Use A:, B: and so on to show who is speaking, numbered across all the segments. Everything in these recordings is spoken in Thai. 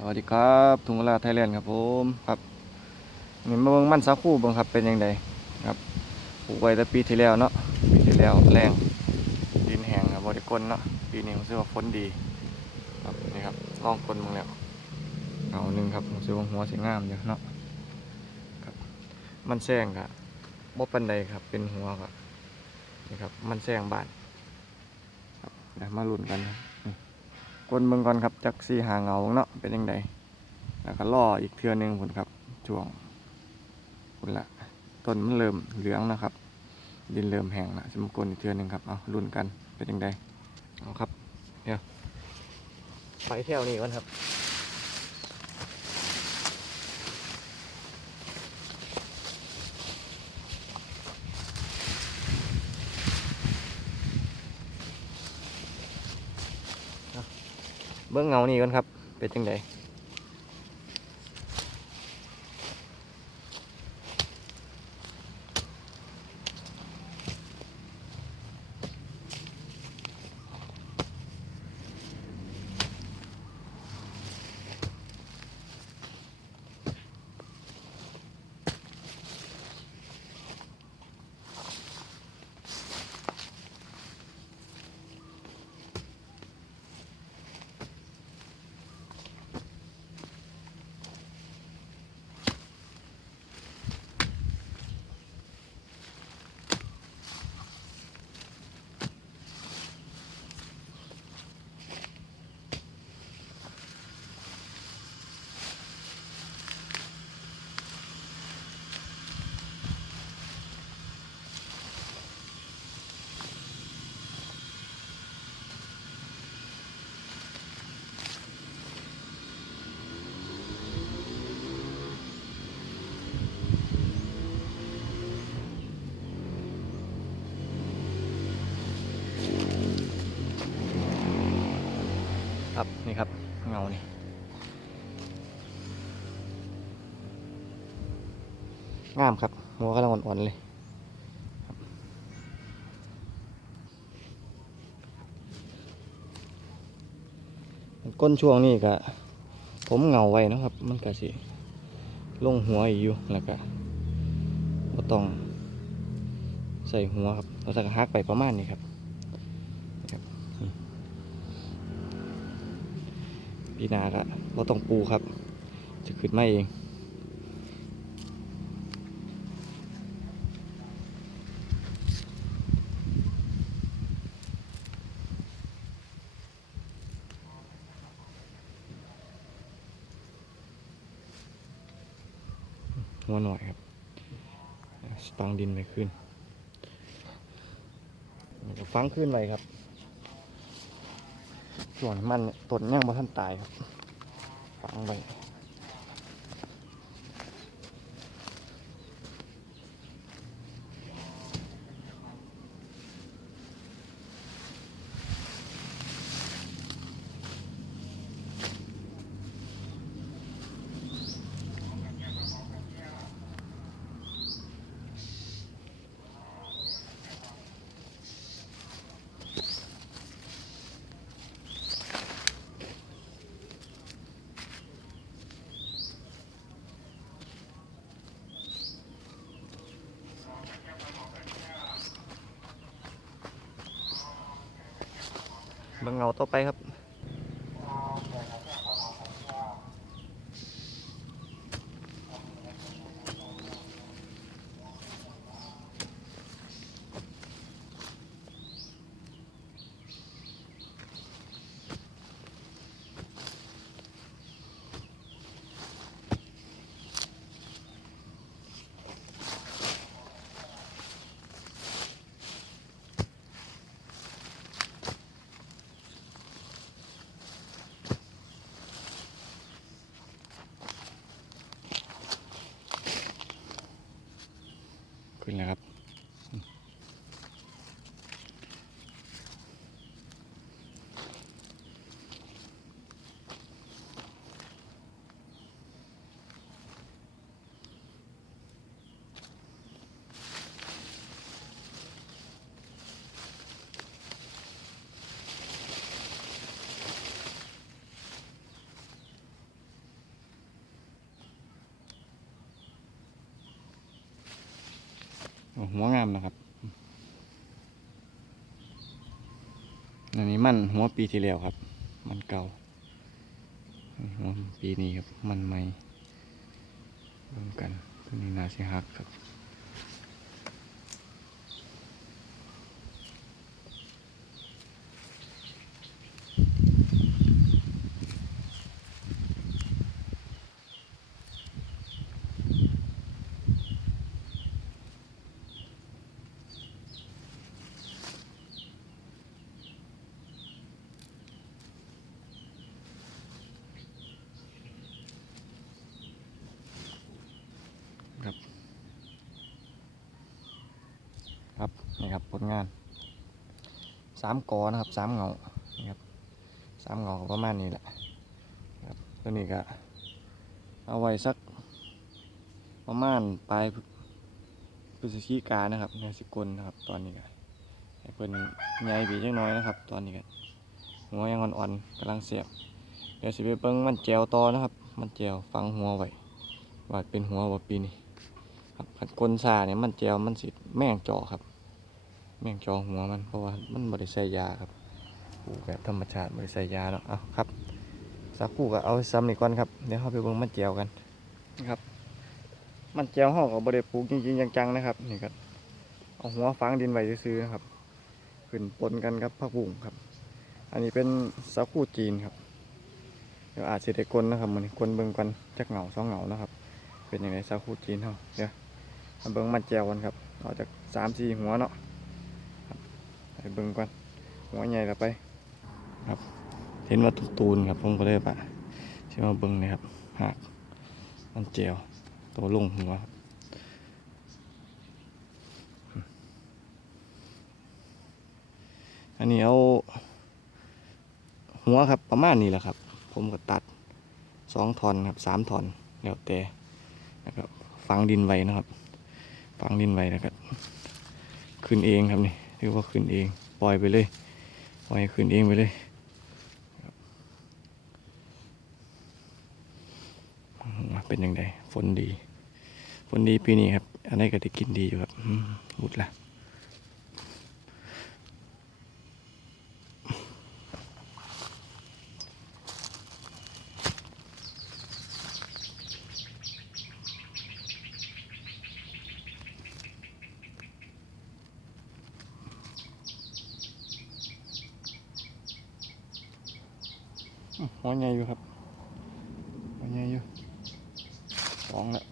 A: สวัสดีครับทุงเวลาไทยแลนด์ครับผมครับนี่มาเบิ่งมันสาคูเบิ่งครับเป็นยังไงครับปลูกไว้แต่ปีที่แล้วเนาะปีที่แล้วแรงดินแห้งครับบริกลเนาะปีนี้ผมคิดว่าฝนดีครับนี่ครับลองคนมึงแล้วเอาหนึ่งครับผมคิดว่าหัวสีงามอยู่เนาะครับมันแซงครับบ่ปันใดครับเป็นหัวครับนี่ครับมันแซงบานครับมาลุ้นกันครับ กวนเมืองก่อนครับจักสีหาเงาเนาะเป็นยังไงแล้วก็ล่ออีกเทือหนึงผลครับช่วงคุณละต้นมันเริ่มเหลืองนะครับ ดินเริ่มแห้งละสมกลอีกเทือหนึงครับเอารุ่นกันเป็นยังไงเอาครับเดี๋ยวไปเที่ยวนี่กันครับ เบื้องเงานี่ก่อนครับ เป็นจังไงครับนี่ครับเงานี่ งามครับ หัวกำลังอ่อนๆเลยก้นช่วงนี้ก็ผมเงาไว้นะครับ มันก็สิลงหัวอยู่แล้วก็บ่ต้องใส่หัวครับเราจะหักไปประมาณนี้ครับปีนาก็เราต้องปูครับ จะขึ้นมาเอง หัวหน่อยครับสตังดินไปขึ้นฟังขึ้นไปครับ ส่วนมันต้นยังบ่ท่านตายครับ ฟังไป เบิ่งเงาต่อไปครับ ขึ้นแล้วครับ หัวงามนะครับ อันนี้มันหัวปีที่แล้วครับ มันเก่าหัวปีนี้ครับ มันใหม่เบิ่งกันตัวนี้นาสิฮักครับ ครับ นี่ครับผลงานสามกอนะครับสามเงานี่ครับสามเงาประมาณนี้แหละครับตัวนี้ก็เอาไว้สักประมาณปลายพฤศจิกานะครับเนื้อสิกลนะครับ ตอนนี้ก็ให้เพิ่นใหญ่ปีจังน้อยนะครับ ตอนนี้ก็หัวยังอ่อนๆกำลังเสียบเดี๋ยวสิไปเบิ่งมันแจวต่อนะครับ มันแจวฝังหัวไว้ว่าเป็นหัวว่าปีนี้ครับขันกลซาเนี่ยมันเจียวมันสิแม่งจอครับ แม่งจอหัวมันเพราะว่ามันบริใส่ยาครับปลูกแบบธรรมชาติบริใส่ยาเนาะเอาครับสักคู่ก็เอาซ้ำนี่ก่อนครับเดี๋ยวเราไปเบิ่งมันเจียวกันนะครับมันเจียวห้องกับบริปลูกจริงๆจังๆนะครับนี่ก็เอาหัวฝังดินไว้ซื้อนะครับขึ้นปนกันครับผักบุ้งครับ อันนี้เป็นสักคู่จีนครับเดี๋ยวอาจจะได้กลนะครับมันกลเบิ่งกันจักเหงาสองเหงานะครับ เป็นยังไงซาคูจีนเฮาเดี๋ยวมาเบิ่งมันแจวกันครับเอาจากสามสี่หัวเนาะ ไปเบิ่งก่อนหัวใหญ่ละไป ครับเห็นว่าตุตูนครับผมก็เลยปะใช่มาเบิ่งเลยครับหากมันแจวตัวลงหัวครับอันนี้เอา หัวครับประมาณนี้แหละครับ ผมก็ตัดสองทอนครับสามทอนแล้วแต่นะครับฝังดินไว้นะครับฝังดินไว้นะครับ ขึ้นเองครับนี่ เรียกว่าขึ้นเอง ปล่อยไปเลย ปล่อยขึ้นเองไปเลยเป็นยังไงฝนดี ฝนดีปีนี้ครับ อันนี้ก็ได้กินดีอยู่ครับอืมหมดละ อืม หัวใหญ่อยู่ครับหัวใหญ่อยู่สองแล้ว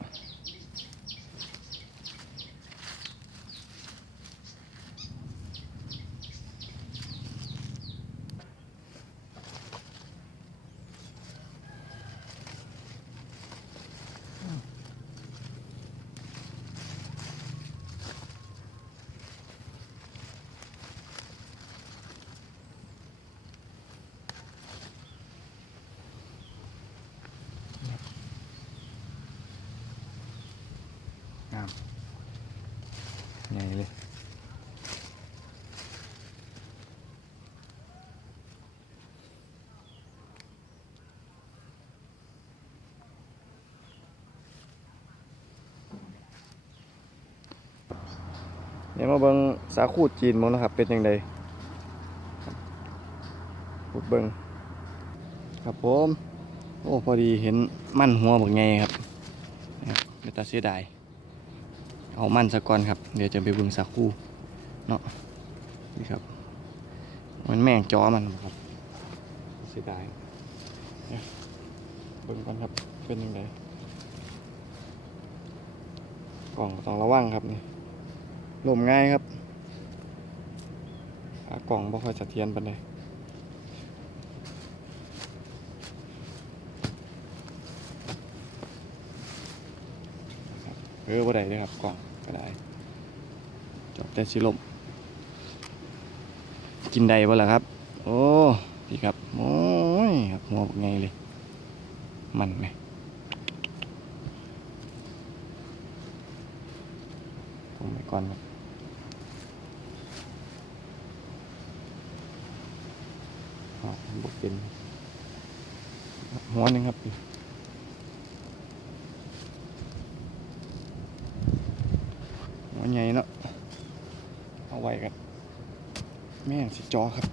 A: งามใหญ่เลยเดี๋ยวมาเบิงสาคูจีนมั้งนะครับ เป็นยังไงพูดเบิงครับผม โอ้ พอดีเห็นมันหัวบักไงครับนะครับไม่ตาเสียดาย เอามันซะก่อนครับ เดี๋ยวจะไปเบิ่งสาคูเนาะนี่ครับ มันแม่งจอมันครับเสียดายเบิ่งก่อนครับเป็นยังไงกล่องต้องระวังครับนี่ลมง่ายครับกล่องบ่ค่อยสะเทียนปานใดเออบ่ได้เลยครับกล่อง ก็ได้ จอบแต่สิลม กินได้บ่ล่ะครับ โอ้พี่ครับ โอ้ยครับหัวบักไงเลย มันไหมผมไปก่อนครับอ๋อบกเป็นหัวหนึ่งครับหัว มันใหญ่เนาะเอาไว้กันแม่งสิจอครับ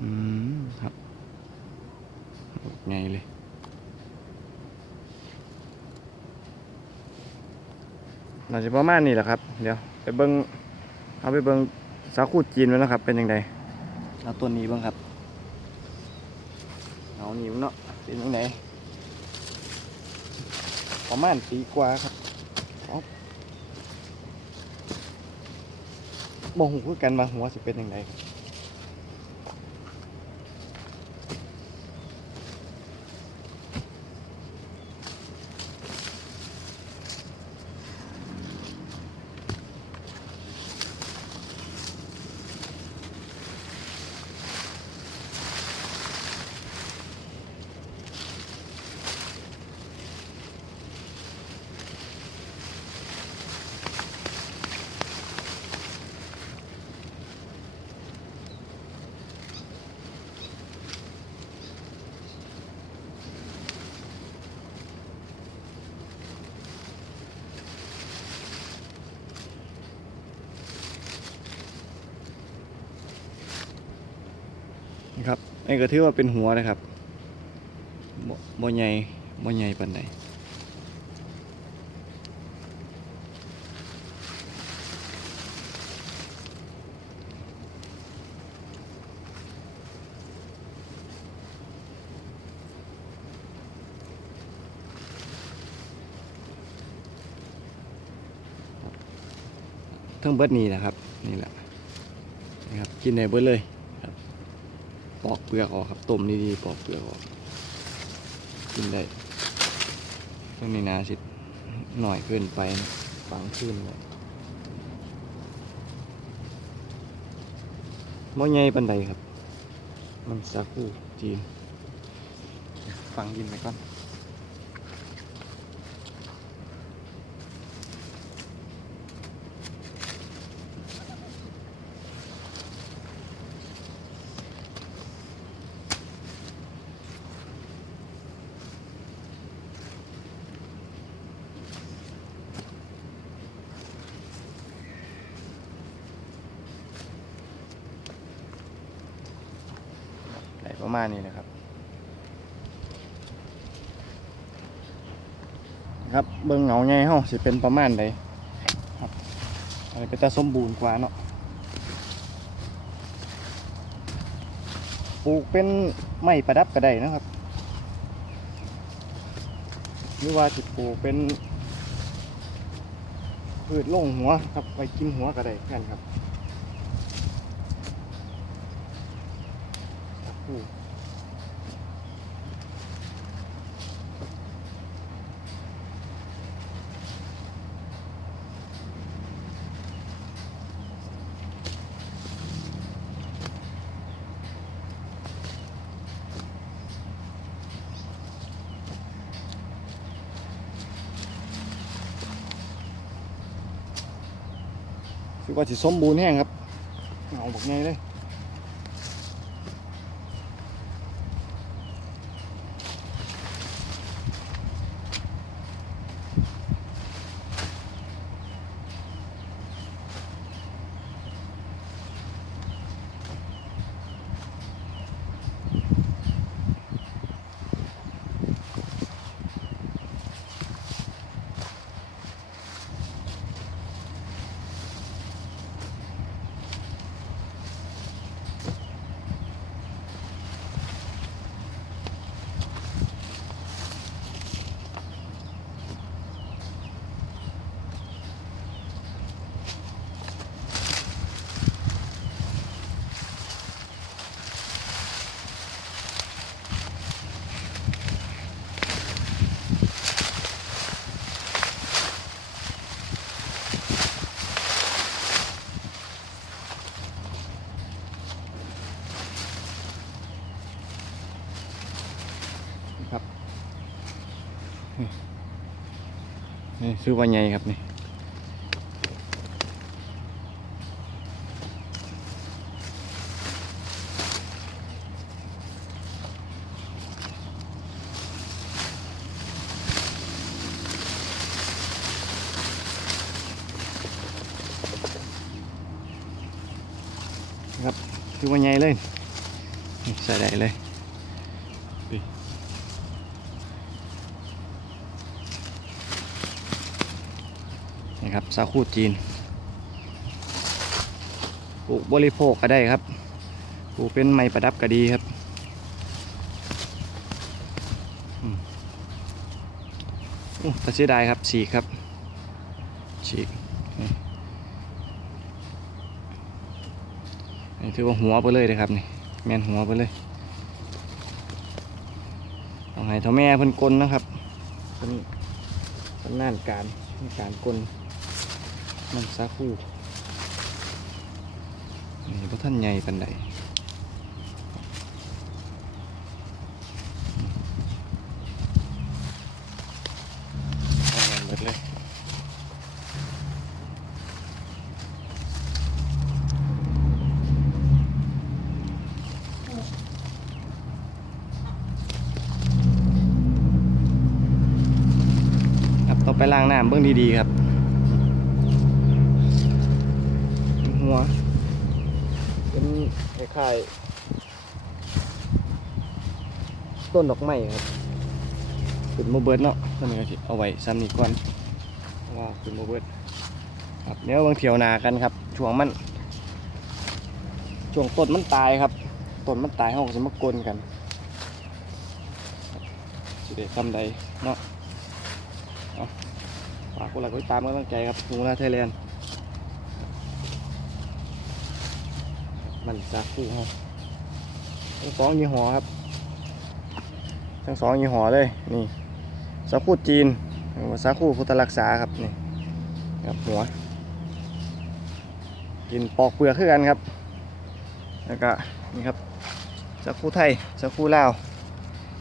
A: อืมครับไงเลยน่าจะประมาณนี้แหละครับ เดี๋ยวไปเบิ้งเอาไปเบิ้ง สาคูจีนไว้แล้วครับ เป็นยังไงเอาตัวนี้บ้างครับเอาหนิวเนาะเป็นยังไงประมาณปีกว่าครับเอาบ่หูคือกันมาหัวสิเป็นยังไงครับ นี่ครันก็ถือว่าเป็นหัวนะครับบ่บ่ใหญ่บ่ใหญ่ปานใดทั้งเบิดนี่นะครับ นี่แหละนี่ครับ กินได้เบิดเลย ลือกออกครับต้มดีๆปอกเปลือกออกกินได้ตรงนี้นะสิหน่อยเกินไปฟังขึ้นเลยมอใหญ่ปันใดครับ มันสักกูจีนฟังยินไปก่อน มานี้นะครับ ครับเบิ่งเหงาไงเฮาสิเป็นประมาณใดครับอะไรเป็นตาสมบูรณ์กว่าเนาะปลูกเป็นไม้ประดับก็ได้นะครับหรือว่าจิปลูกเป็นพืชล่งหัวครับไปกินหัวก็ได้กันครับอู้ คือว่าสิสมบูรณ์แห้งครับเอาบอกไงเลย ซื้อว่าไงครับนี่ครับคือว่าไงเลยใส่ได้เลย นี่ครับสาคูจีนปลูกบริโภคก็ได้ครับปลูกเป็นไม้ประดับก็ดีครับอืมอู้แต่เสียดายครับฉีกครับฉีกนี่ถือว่าหัวไปเลยนะครับนี่แมนหัวไปเลยต้องให้ท่าแม่เพิ่นกลนะครับเพิ่นเพิ่นน่านการในการกล นมันซาคูนี่พระท่านใหญ่ปันใดเอาเงินเบิดเลยครับต่อไปล้างน้ำเบื้องดีๆครับ หัว เป็นคล้ายๆต้นดอกไม้ครับเป็นโมเบิร์ดเนาะต้นนี้ก็สิเอาไว้ซ้ำนี้ก่อนเพราะว่าเป็นโมเบิร์ดครับเดี๋ยวเบางเที่ยวนากันครับช่วงมันช่วงต้นมันตายครับต้นมันตายเขาก็จะมากลนกันสิได้ทำใดเนาะฝากคนหลักติดตามกำลังใจครับลุงนาไทยแลนด์ มันซาคูครับทั้งสองยี่ห้อครับ ทั้งสองยี่ห้อเลยนี่ซาคูจีนหรือว่าคูพุทธรักษาครับนี่ครับหัว กินปอกเปลือกคือกันครับ แล้วก็นี่ครับซาคูไทยซาคูลาว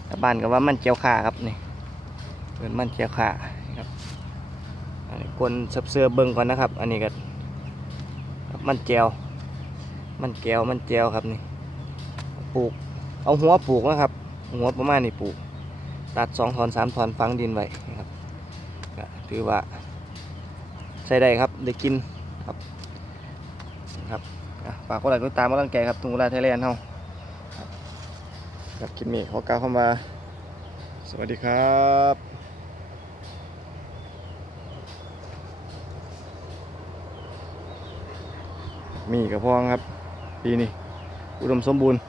A: ต่บ้านก็ว่ามันเจียวขาครับนี่เป็นมันเจียวขาครับอันนี้กวนเสือเบิ่งก่อนนะครับ อันนี้กับมันแจว มันแก้วมันแจวครับนี่ปลูก เอาหัวปลูกนะครับ หัวประมาณนี้ปลูก ตัดสองทอนสามทอนฝังดินไว้นะครับก็ถือว่าใช้ได้ครับได้กินครับครับฝากกดไลค์กดติดตามกำลังใจครับทุงเวลาไทยแลนด์เฮาครับกับคลิปนี้ขอกล่าวคำว่าสวัสดีครับมีกระพองครับ ปีนี้อุดมสมบูรณ์